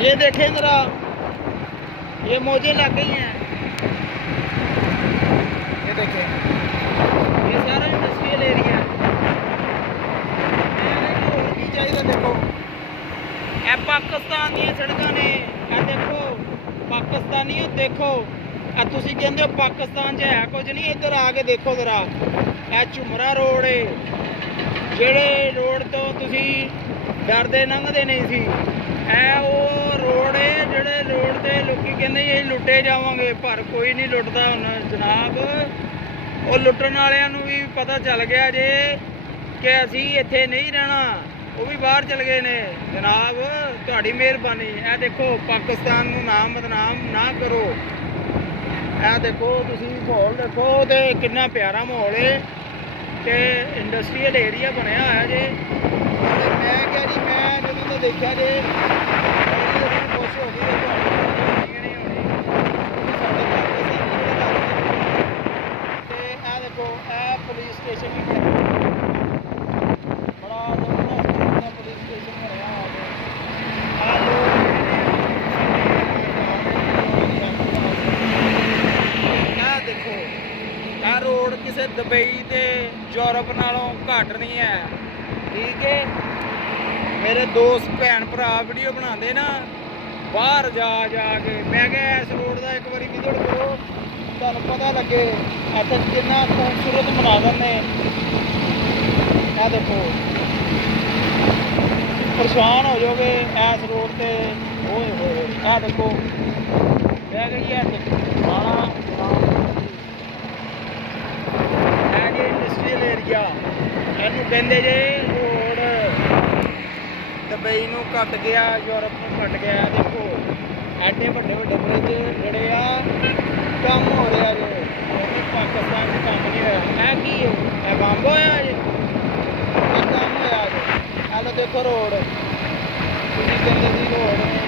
ये देखें जरा, ये मौजें लग गई हैं। ये देखें, ये सारा इंडस्ट्रियल एरिया है। और की चाहिए देखो, ये पाकिस्तान दी सड़कों ने, ये देखो पाकिस्तानी देखो। तुसी कहंदे हो पाकिस्तान च है कुछ नहीं, इधर आके देखो जरा, ये झुमरा रोड है, जेड़े रोड तो तुसी डरदे लंघदे नहीं सी, वो रोड है जेड़े रोड ते लोकी कहंदे ये लुटे जावांगे, पर कोई नहीं लुटदा हुण जनाब। वो लुटण वालियां नूं भी पता चल गया जे कि असीं इत्थे नहीं रहना, वो भी बाहर चल गए ने जनाब। तुहाडी मेहरबानी। ये देखो पाकिस्तान नूं नाम बदनाम ना करो। ਇਹ देखो तुसी माहौल देखो तो कितना प्यारा माहौल है, तो इंडस्ट्रीयल एरिया बनया होया जे। मैं क्या जी, मैं जो तो देखा जे खुश हो गई देखो। पुलिस स्टेशन भी बड़ा पुलिस स्टेशन बनया देखो। यह रोड किसी दुबई ते यूरोप नालों घट नहीं है, ठीक है। मेरे दोस्त भैन भरा वीडियो बनाते ना बाहर जा के, मैं क्या इस रोड का एक बार विजिट करो, तुहानूं पता लगे इत्थे कितना खूबसूरत मनाजर ने। यह देखो, परेशान हो जाओगे इस रोड से। यह देखो मैं गई है इंडस्ट्रीयल एरिया, इनू कहते जे रोड दुबई नूं घट गया, यूरोप नूं घट गया। देखो एडे वड्डे ब्रिज जड़े कम हो रहा जे, पाकिस्तान च कम नहीं होया। है की है बंब होया जे, कम होया जे। हेलो देखो रोड, तुसीं कहंदे सी रोड नहीं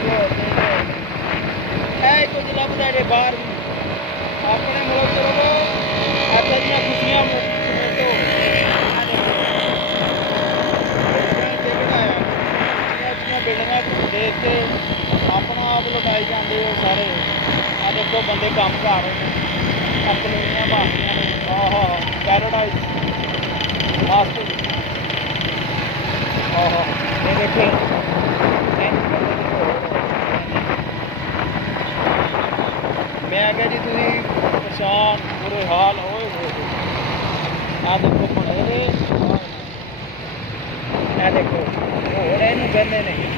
है कुछ लभदा जे बाहर भी। अपने मुल्क चलो इत्थे दियां खुशियां बिल्डिंग देख के अपना आप लुटाई जाते हो सारे। आ देखो बंदे काम कर रहे हैं, कलोनियां भागियां ने। पैराडाइज मस्त। ये देखे मैं क्या जी, तुम परेशान बुरे हाल होए हुए। आ देखो बने, ये देखो होर इनू कहते हैं।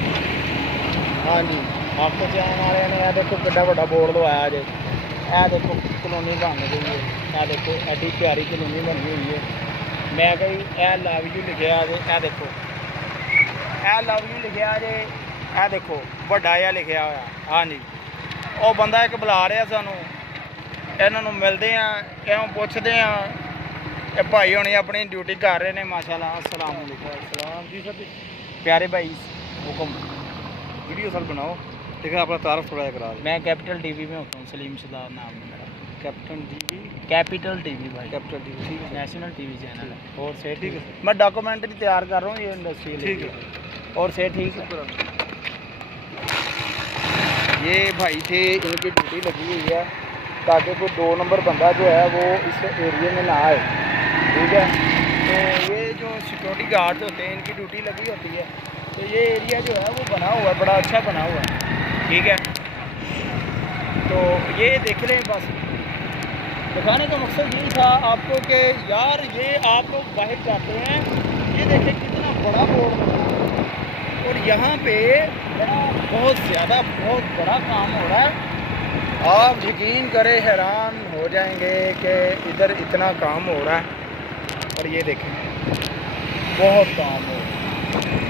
हाँ जी, हक चैन वाले ने। यह देखो कितना बड़ा बोर्ड लवाया जे। यह देखो कलोनी बन गई है। यह देखो एडी प्यारी कलोनी बनी हुई है। मैं कही ए लव यू लिखा जे। यह देखो ए लव यू लिखा जे। यह देखो बड़ा जहा लिखा होया। हाँ जी, वो बंदा एक बुला रहा सानू, इन्हों मिलते हैं, क्यों पुछते हैं। भाई होनी अपनी ड्यूटी कर रहे हैं माशाल्लाह। अस्सलाम वालेकुम। सलाम जी सर जी। प्यारे भाई हुक्म वीडियो सर बनाओ, ठीक है। अपना तारफ थोड़ा करा दें। मैं कैपिटल टीवी में होता हूँ, सलीम शुदा नाम है मेरा। कैप्टन टीवी, कैपिटल टीवी भाई, कैपिटल टीवी, ठीक है। नेशनल टीवी चैनल है। और से ठीक है। मैं डॉक्यूमेंट्री तैयार कर रहा हूँ ये इंडस्ट्री, ठीक है। और से ठीक है। ये भाई थे, इनकी ड्यूटी लगी हुई है ताकि कोई 2 नंबर बंदा जो है वो इस एरिए में ना आए, ठीक है। तो ये जो सिक्योरिटी गार्ड्स होते हैं इनकी ड्यूटी लगी होती है। तो ये एरिया जो है वो बना हुआ है, बड़ा अच्छा बना हुआ है, ठीक है। तो ये देख लें, बस दिखाने का मकसद यही था आपको कि यार ये आप लोग बाहर जाते हैं, ये देखें कितना बड़ा बोर्ड बना है और यहाँ पे बहुत ज़्यादा बहुत बड़ा काम हो रहा है। आप यकीन करें हैरान हो जाएंगे कि इधर इतना काम हो रहा है। और ये देखें बहुत काम हो रहा है।